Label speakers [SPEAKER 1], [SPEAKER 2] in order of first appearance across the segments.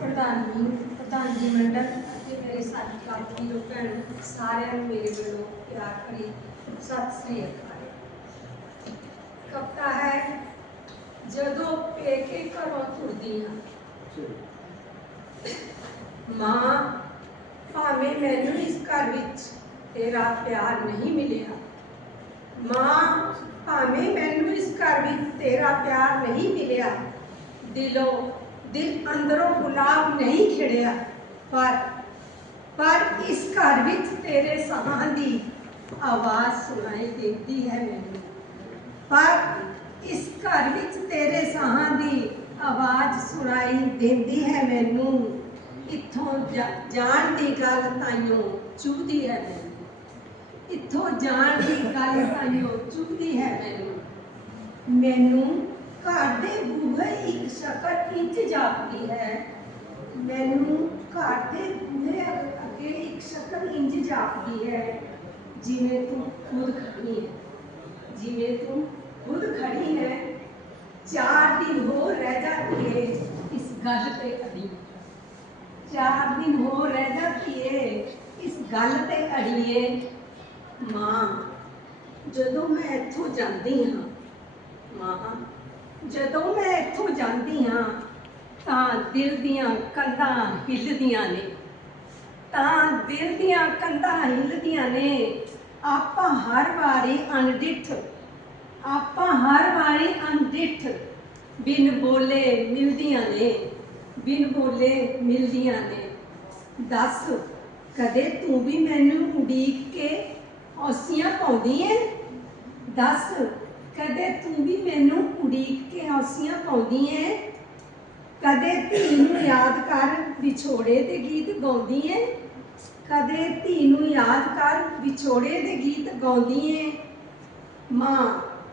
[SPEAKER 1] ਪ੍ਰਧਾਨ ਜੀ ਪ੍ਰਧਾਨ ਜੀ ਮੰਡਲ ਅਤੇ ਮੇਰੇ ਸਾਥੀ ਕਾਫੀ ਵੀਰੋ ਭੈਣ ਸਾਰਿਆਂ ਨੂੰ ਮੇਰੇ ਵੱਲੋਂ ਪਿਆਰ ਭਰੀ ਸਤਿ ਸ੍ਰੀ ਅਕਾਲ। ਕਪਤਾ ਹੈ ਜਦੋਂ ਪੇਕੇ ਘਰੋਂ ਤੁਰਦੀ ਹਾਂ। ਮਾਂ, ਭਾਵੇਂ ਮੈਨੂੰ ਇਸ ਘਰ ਵਿੱਚ ਤੇਰਾ ਪਿਆਰ ਨਹੀਂ ਮਿਲਿਆ। ਮਾਂ, ਭਾਵੇਂ ਮੈਨੂੰ ਇਸ ਘਰ ਵਿੱਚ ਤੇਰਾ ਪਿਆਰ ਨਹੀਂ ਮਿਲਿਆ। ਦਿਲੋਂ ਦਿਲ ਅੰਦਰੋਂ ਗੁਲਾਬ ਨਹੀਂ ਖਿੜਿਆ, ਪਰ ਪਰ ਇਸ ਘਰ ਵਿੱਚ ਤੇਰੇ ਸਾਹਾਂ ਦੀ ਆਵਾਜ਼ ਸੁਣਾਈ ਦਿੰਦੀ ਹੈ ਮੈਨੂੰ। ਪਰ ਇਸ ਘਰ ਵਿੱਚ ਤੇਰੇ ਸਾਹਾਂ ਦੀ ਆਵਾਜ਼ ਸੁਣਾਈ ਦਿੰਦੀ ਹੈ ਮੈਨੂੰ। ਇੱਥੋਂ ਜਾ- ਜਾਣ ਦੀ ਗੱਲ ਤਾਈਓ ਚੁਭਦੀ ਹੈ ਮੈਨੂੰ। ਇੱਥੋਂ ਜਾਣ ਦੀ ਗੱਲ ਤਾਈਓ ਚੁਭਦੀ ਹੈ ਮੈਨੂੰ। ਮੈਨੂੰ ਘਰ ਦੇ ਬੂਹੇ ਇੱਕ ਸ਼ਕਲ ਇੰਚ ਜਾਪਦੀ ਹੈ ਮੈਨੂੰ ਘਰ ਦੇ ਬੂਹੇ ਅੱਗੇ ਇੱਕ ਸ਼ਕਲ ਇੰਜ ਜਾਪਦੀ ਹੈ ਜਿਵੇਂ ਤੂੰ ਖੁਦ ਖੜੀ ਹੈ ਜਿਵੇਂ ਤੂੰ ਖੁਦ ਖੜੀ ਹੈ ਚਾਰ ਦਿਨ ਹੋਰ ਰਹਿ ਜਾਤੀ ਹੈ ਇਸ ਗੱਲ ਤੇ ਅੜੀ ਚਾਰ ਦਿਨ ਹੋਰ ਰਹਿ ਜਾਤੀ ਹੈ ਇਸ ਗੱਲ ਤੇ ਅੜੀਏ ਮਾਂ ਜਦੋਂ ਮੈਂ ਇੱਥੋਂ ਜਾਂਦੀ ਹਾਂ ਮਾਂ ਜਦੋਂ ਮੈਂ ਇੱਥੋਂ ਜਾਂਦੀ ਹਾਂ, ਤਾਂ ਦਿਲ ਦੀਆਂ ਕੰਧਾਂ ਹਿੱਲਦੀਆਂ ਨੇ। ਤਾਂ ਦਿਲ ਦੀਆਂ ਕੰਧਾਂ ਹਿੱਲਦੀਆਂ ਨੇ। ਆਪਾਂ ਹਰ ਵਾਰੀ ਅਣਡਿੱਠ। ਆਪਾਂ ਹਰ ਵਾਰੀ ਅਣਡਿੱਠ। ਬਿਨ ਬੋਲੇ ਮਿਲਦੀਆਂ ਨੇ। ਬਿਨ ਬੋਲੇ ਮਿਲਦੀਆਂ ਨੇ। ਦੱਸ, ਕਦੇ ਤੂੰ ਵੀ ਮੈਨੂੰ ਉਡੀਕ ਕੇ ਔਸੀਆਂ ਪਾਉਂਦੀ ਏ? ਦੱਸ ਕਦੇ ਤੂੰ ਵੀ ਮੈਨੂੰ ਉਡੀਕ ਕੇ ਹੌਸੀਆਂ ਪਾਉਂਦੀ ਏ ਕਦੇ ਧੀ ਨੂੰ ਯਾਦ ਕਰ ਵਿਛੋੜੇ ਦੇ ਗੀਤ ਗਾਉਂਦੀ ਏ ਕਦੇ ਧੀ ਨੂੰ ਯਾਦ ਕਰ ਵਿਛੋੜੇ ਦੇ ਗੀਤ ਗਾਉਂਦੀ ਏ ਮਾਂ,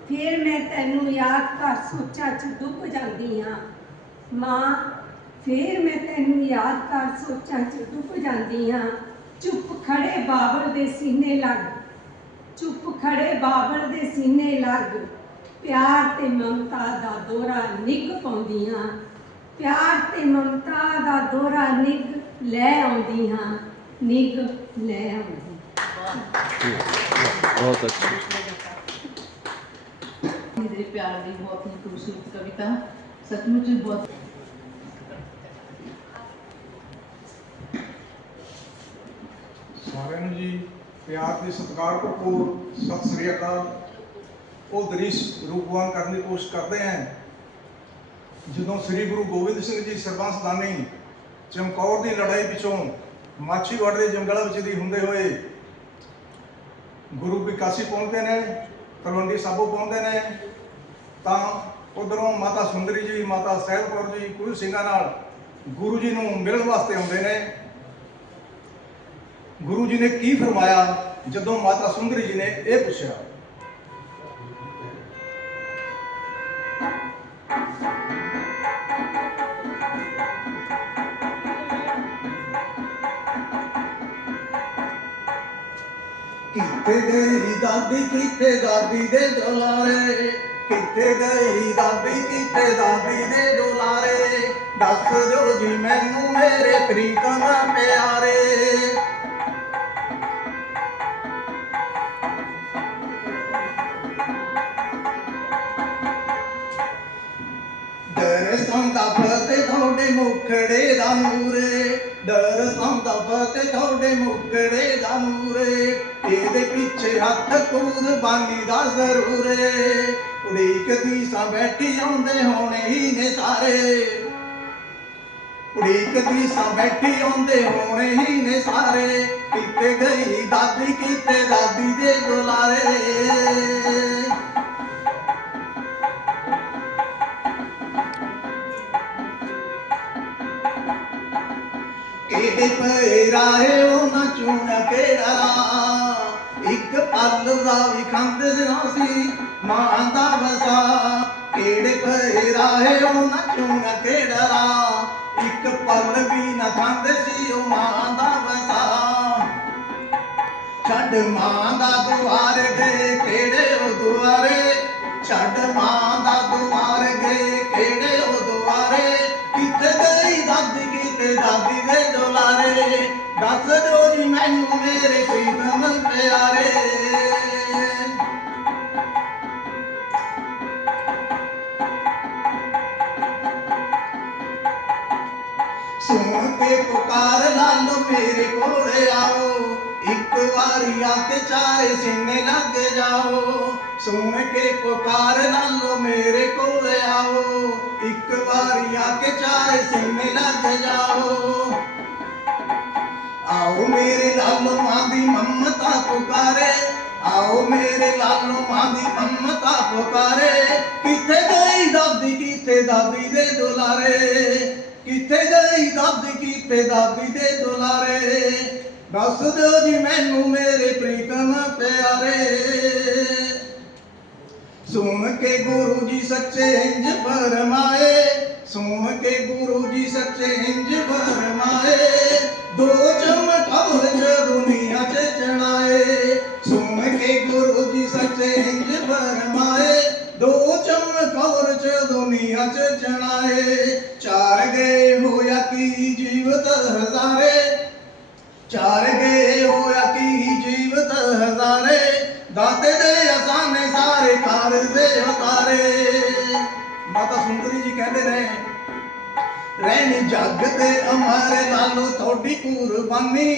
[SPEAKER 1] ਫਿਰ ਮੈਂ ਤੈਨੂੰ ਯਾਦ ਕਰ ਸੋਚਾਂ ਚ ਡੁੱਬ ਜਾਂਦੀ ਹਾਂ ਮਾਂ, ਫਿਰ ਮੈਂ ਤੈਨੂੰ ਯਾਦ ਕਰ ਸੋਚਾਂ ਚ ਡੁੱਬ ਜਾਂਦੀ ਹਾਂ ਚੁੱਪ ਖੜੇ ਬਾਬਰ ਦੇ ਸੀਨੇ ਲੱਗ ਚੁੱਪ ਖੜੇ ਬਾਬਲ ਦੇ ਸੀਨੇ ਲੱਗ। ਪਿਆਰ ਤੇ ਮਮਤਾ ਦਾ ਦੋਰਾ ਨਿੱਘ ਪਾਉਂਦੀ ਹਾਂ ਪਿਆਰ ਤੇ ਮਮਤਾ ਦਾ ਦੋਰਾ ਨਿੱਘ ਲੈ ਆਉਂਦੀ ਹਾਂ ਨਿੱਘ ਲੈ ਆਉਂਦੀ
[SPEAKER 2] ਬਹੁਤ ਅੱਛਾ।
[SPEAKER 3] ਮੇਰੇ ਪਿਆਰ ਦੀ ਬਹੁਤ ਹੀ ਖੂਬਸੂਰਤ ਕਵਿਤਾ। ਸੱਚਮੁੱਚ ਬਹੁਤ
[SPEAKER 4] ਸਾਰਿਆਂ ਨੂੰ ਜੀ ਪਿਆਰ ਤੇ ਸਤਿਕਾਰ ਭਰਪੂਰ ਸਤਿ ਸ੍ਰੀ ਅਕਾਲ। ਉਹ ਦ੍ਰਿਸ਼ ਰੂਪਵਾਨ ਕਰਨ ਦੀ ਕੋਸ਼ਿਸ਼ ਕਰਦੇ ਹਾਂ ਜਦੋਂ ਸ੍ਰੀ ਗੁਰੂ ਗੋਬਿੰਦ ਸਿੰਘ ਜੀ ਸਰਬੰਸ ਦਾਨੀ ਚਮਕੌਰ ਦੀ ਲੜਾਈ ਪਿਛੋਂ ਮਾਛੀਵਾੜ ਦੇ ਜੰਗਲਾਂ ਵਿੱਚ ਦੀ ਹੁੰਦੇ ਹੋਏ ਗੁਰੂ ਬਿਕਾਸੀ ਪਹੁੰਚਦੇ ਨੇ, ਤਲਵੰਡੀ ਸਾਬੋ ਪਹੁੰਚਦੇ ਨੇ, ਤਾਂ ਉਧਰੋਂ ਮਾਤਾ ਸੁੰਦਰੀ ਜੀ, ਮਾਤਾ ਸਹਿਬ ਕੌਰ ਜੀ ਕੁਝ ਸਿੰਘਾਂ ਨਾਲ ਗੁਰੂ ਜੀ ਨੂੰ ਮਿਲਣ ਵਾਸਤੇ ਆਉਂਦੇ ਨੇ। ਗੁਰੂ ਜੀ ਨੇ ਕੀ ਫਰਮਾਇਆ ਜਦੋਂ ਮਾਤਾ ਸੁੰਦਰੀ ਜੀ ਨੇ ਇਹ ਪੁੱਛਿਆ?
[SPEAKER 5] ਕਿੱਥੇ ਗਈ ਦਾਦੀ, ਕਿੱਥੇ ਦਾਦੀ ਦੇ ਦੁਲਾਰੇ? ਕਿੱਥੇ ਗਈ ਦਾਦੀ, ਕਿੱਥੇ ਦਾਦੀ ਦੇ ਦੁਲਾਰੇ? ਦੱਸ ਦਿਓ ਜੀ ਮੈਨੂੰ ਮੇਰੇ ਪ੍ਰੀਤਮ ਪਿਆਰੇ। ਡਰ ਸੰਦਾ ਤੁਹਾਡੇ ਮੁਖੜੇ ਦਾ ਨੂਰੇ। ਡਰ ਸੰਦਾ ਫਤੇ ਤੁਹਾਡੇ ਮੁਖੜੇ ਦਾ ਨੂਰੇ। ਇਹਦੇ ਪਿੱਛੇ ਹੱਥ ਕੁਰਬਾਨੀ ਦਾ ਜ਼ਰੂਰੇ। ਉਡੀਕਦੀ ਸਾਂ ਬੈਠੀ ਆਉਂਦੇ ਹੋਣੇ ਹੀ ਨੇ ਸਾਰੇ ਉਡੀਕਦੀ ਸਾਂ ਬੈਠੀ ਆਉਂਦੇ ਹੋਣੇ ਹੀ ਨੇ ਸਾਰੇ ਕਿਤੇ ਗਈ ਦਾਦੀ, ਕਿਤੇ ਦਾਦੀ ਦੇ ਦੁਲਾਰੇ ਪਏ ਰਾਹੇ ਉਹ ਨਾ ਕਿਹੜਾ ਇੱਕ ਪਲ ਦਾ ਵੀ ਖੰਦ ਸੀ, ਮਾਂ ਦਾ ਵਸਾ। ਕਿਹੜੇ ਪਏ ਰਾਹੇ ਉਹ ਨਾ ਚੂਣ ਕਿਹੜਾ ਇੱਕ ਪਲ ਵੀ ਨਾ ਖੰਦ ਸੀ, ਉਹ ਮਾਂ ਦਾ ਵਸਾ। ਛੱਡ ਮਾਂ ਦਾ ਦੁਆਰ ਦੇ ਕਿਹੜੇ ਦਿਓ ਜੀ ਮੈਨੂੰ ਮੇਰੇ ਪ੍ਰੀਤਮ ਪਿਆਰੇ ਸੁਣ ਕੇ ਪੁਕਾਰ ਲਾਲੋ ਮੇਰੇ ਕੋਲ ਆਓ। ਇੱਕ ਵਾਰੀ ਆ ਕੇ ਚਾਰੇ ਸੀਨੇ ਲੱਗ ਜਾਓ। ਸੁਣ ਕੇ ਪੁਕਾਰ ਲਾਲੋ ਮੇਰੇ ਕੋਲ ਆਓ। ਇੱਕ ਵਾਰੀ ਆ ਕੇ ਚਾਰੇ ਸੀਨੇ ਲੱਗ ਜਾਓ। ਆਓ ਮੇਰੇ ਲਾਲੋ ਮਾਂ ਦੀ ਮੰਮਤਾ ਪੁਕਾਰੇ। ਆਓ ਮੇਰੇ ਲਾਲੋ ਮਾਂ ਦੀ ਮੰਮਤਾ ਪੁਕਾਰੇ। ਕਿੱਥੇ ਗਈ ਦਾਦੀ, ਕਿੱਥੇ ਦਾਦੀ ਦੇ ਦੁਲਾਰੇ? ਕਿੱਥੇ ਗਈ ਦਾਦੀ, ਕਿੱਥੇ ਦਾਦੀ ਦੇ ਦੁਲਾਰੇ? ਦੱਸ ਦਿਓ ਜੀ ਮੈਨੂੰ ਮੇਰੇ ਪ੍ਰੀਤਮ ਪਿਆਰੇ। ਸੁਣ ਕੇ ਗੁਰੂ ਜੀ ਸੱਚੇ ਇੰਜ ਫਰਮਾਏ ਸੁਣ ਕੇ ਗੁਰੂ ਜੀ ਸੱਚੇ ਇੰਜ ਫਰਮਾਏ, ਦੋ ਚਮਕੌਰ ਚ ਦੁਨੀਆ ਚ ਚੜਾਏ। ਸੁਣ ਕੇ ਗੁਰੂ ਜੀ ਸੱਚੇ ਇੰਜ ਫਰਮਾਏ, ਦੋ ਚਮਕੌਰ ਚ ਦੁਨੀਆ ਚ ਚੜਾਏ। ਚਾਰ ਗਏ ਹੋਇਆ ਕੀ ਜੀਵਤ ਹਜ਼ਾਰੇ? ਚਾਰ ਗਏ ਹੋਇਆ ਕੀ ਜੀਵਤ ਹਜ਼ਾਰੇ? ਦਾਤੇ ਦੇ ਅਸਾਨੇ ਸਾਰੇ ਕਾਰ ਦੇ ਉਤਾਰੇ ਮਾਤਾ ਸੁੰਦਰੀ ਜੀ ਕਹਿੰਦੇ ਰਹੇ, ਰਹਿਣੀ ਜੱਗ ਤੇ ਅਮਰ ਲਾਲੋ ਤੁਹਾਡੀ ਕੁਰਬਾਨੀ,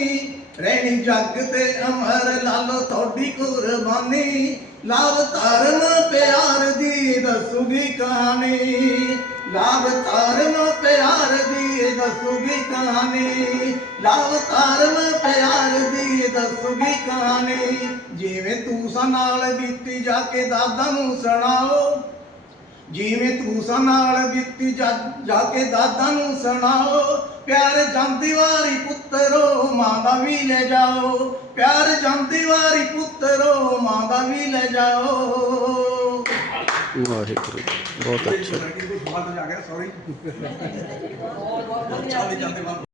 [SPEAKER 5] ਰਹਿਣੀ ਜੱਗ ਤੇ ਅਮਰ ਲਾਲੋ ਤੁਹਾਡੀ ਕੁਰਬਾਨੀ, ਲਾਭ ਧਰਮ ਪਿਆਰ ਦੀ ਦੱਸੂਗੀ ਕਹਾਣੀ, ਲਾਭ ਧਰਮ ਪਿਆਰ ਦੀ ਦੱਸੂਗੀ ਕਹਾਣੀ, ਲਾਭ ਧਰਮ ਪਿਆਰ ਦੀ ਦੱਸੂਗੀ ਕਹਾਣੀ, ਜਿਵੇਂ ਤੂੰ ਸਾ ਨਾਲ ਬੀਤੀ ਜਾ ਕੇ ਦਾਦਾ ਨੂੰ ਸੁਣਾਓ ਜਿਵੇਂ ਤੂੰ ਸਾ ਨਾਲ ਬੀਤੀ ਜਾ ਕੇ ਦਾਦਾ ਨੂੰ ਸੁਣਾਓ। ਪਿਆਰ ਜਾਂਦੀ ਵਾਰੀ ਪੁੱਤਰੋ ਮਾਂ ਦਾ ਵੀ ਲੈ ਜਾਓ। ਪਿਆਰ ਜਾਂਦੀ ਵਾਰੀ ਪੁੱਤਰੋ ਮਾਂ ਦਾ ਵੀ ਲੈ ਜਾਓ।
[SPEAKER 2] ਵਾਹਿਗੁਰੂ ਬਹੁਤ ਅੱਛਾ।